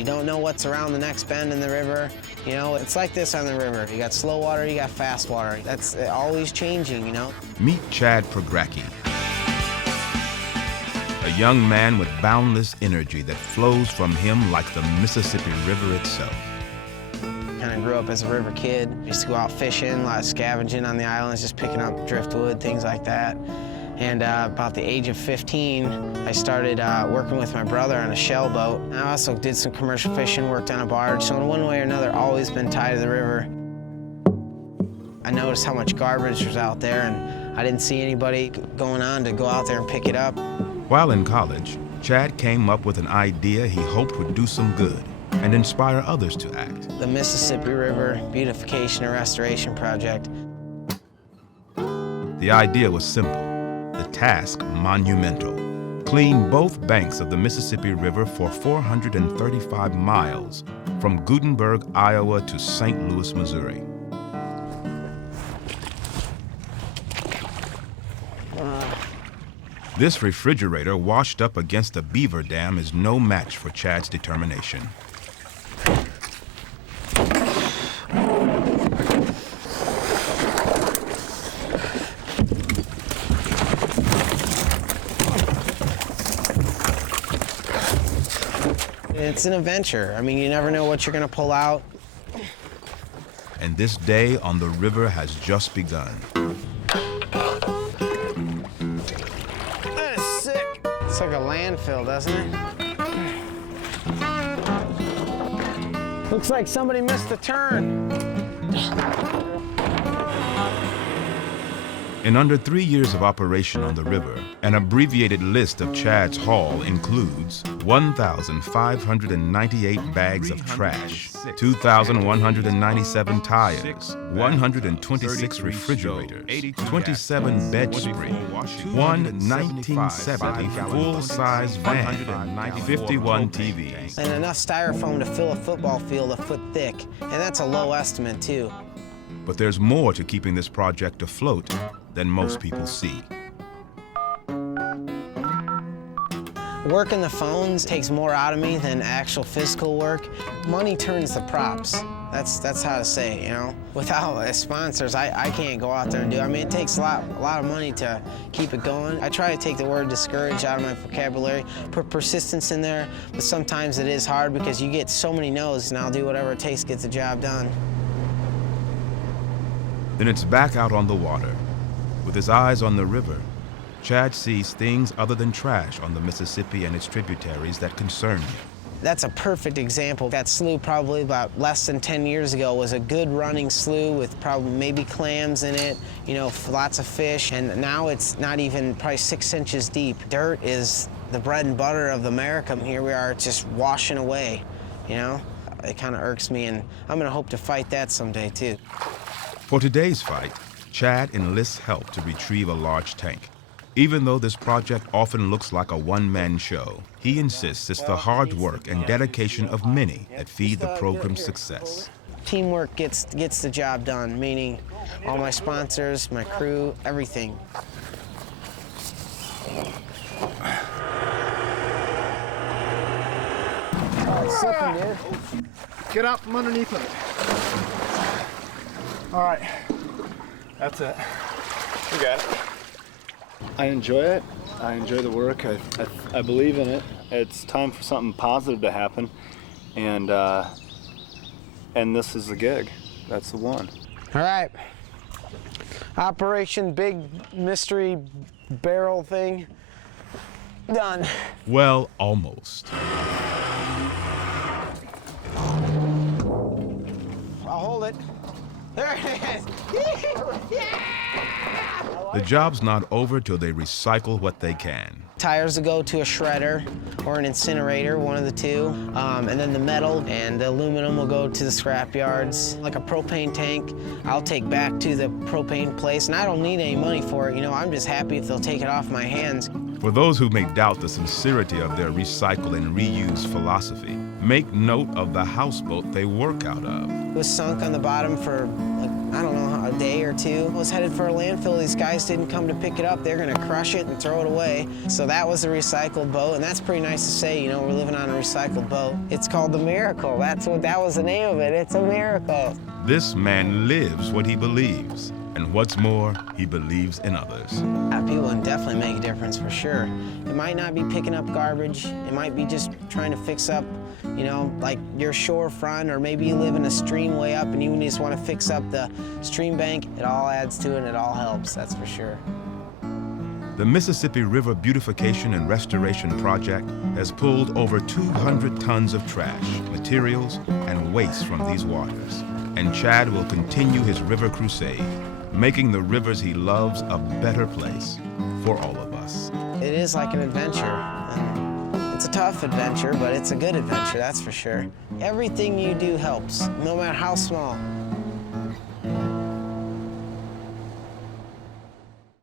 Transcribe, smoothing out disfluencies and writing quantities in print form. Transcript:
You don't know what's around the next bend in the river. You know, it's like this on the river. You got slow water, you got fast water. That's always changing, you know? Meet Chad Pregracke, a young man with boundless energy that flows from him like the Mississippi River itself. Kind of grew up as a river kid. Used to go out fishing, a lot of scavenging on the islands, just picking up driftwood, things like that. And about the age of 15, I started working with my brother on a shell boat. I also did some commercial fishing, worked on a barge, so in one way or another, always been tied to the river. I noticed how much garbage was out there, and I didn't see anybody going on to go out there and pick it up. While in college, Chad came up with an idea he hoped would do some good and inspire others to act. The Mississippi River Beautification and Restoration Project. The idea was simple, the task monumental. Clean both banks of the Mississippi River for 435 miles, from Gutenberg, Iowa to St. Louis, Missouri. This refrigerator washed up against the beaver dam is no match for Chad's determination. It's an adventure. I mean, you never know what you're going to pull out. And this day on the river has just begun. That is sick. It's like a landfill, doesn't it? Looks like somebody missed a turn. In under 3 years of operation on the river, an abbreviated list of Chad's haul includes 1,598 bags of trash, 2,197 tires, 126 refrigerators, 27 bed springs, one 1970 full-size van, 51 TVs. And enough styrofoam to fill a football field a foot thick. And that's a low estimate, too. But there's more to keeping this project afloat than most people see. Working the phones takes more out of me than actual physical work. Money turns the props. That's how to say it, you know? Without sponsors, I can't go out there and do it. I mean, it takes a lot of money to keep it going. I try to take the word discourage out of my vocabulary, put persistence in there, but sometimes it is hard because you get so many no's, and I'll do whatever it takes to get the job done. Then it's back out on the water. With his eyes on the river, Chad sees things other than trash on the Mississippi and its tributaries that concern him. That's a perfect example. That slough probably about less than 10 years ago was a good running slough with probably maybe clams in it, you know, lots of fish, and now it's not even probably 6 inches deep. Dirt is the bread and butter of America. Here we are just washing away, you know? It kind of irks me, and I'm gonna hope to fight that someday too. For today's fight, Chad enlists help to retrieve a large tank. Even though this project often looks like a one-man show, he insists it's the hard work and dedication of many that feed the program's success. Teamwork gets the job done, meaning all my sponsors, my crew, everything. Slipping, dude. Get out from underneath of it. All right, that's it. We got it. I enjoy it. I enjoy the work. I believe in it. It's time for something positive to happen, and this is the gig. That's the one. All right. Operation Big Mystery Barrel thing. Done. Well, almost. I'll hold it. There it is. Yeah! The job's not over till they recycle what they can. Tires will go to a shredder or an incinerator, one of the two. And then the metal and the aluminum will go to the scrap yards. Like a propane tank, I'll take back to the propane place, and I don't need any money for it. You know, I'm just happy if they'll take it off my hands. For those who may doubt the sincerity of their recycle and reuse philosophy, make note of the houseboat they work out of. It was sunk on the bottom for, like, I don't know, day or two. It was headed for a landfill. These guys didn't come to pick it up. They're gonna crush it and throw it away. So that was a recycled boat, and that's pretty nice to say, you know, we're living on a recycled boat. It's called the Miracle. That was the name of it. It's a miracle. This man lives what he believes, and what's more, he believes in others. People can definitely make a difference for sure. It might not be picking up garbage. It might be just trying to fix up, you know, like your shore front, or maybe you live in a stream way up and you just want to fix up the stream bank. It all adds to it and it all helps, that's for sure. The Mississippi River Beautification and Restoration Project has pulled over 200 tons of trash, materials, and waste from these waters. And Chad will continue his river crusade, making the rivers he loves a better place for all of us. It is like an adventure. And it's a tough adventure, but it's a good adventure, that's for sure. Everything you do helps, no matter how small.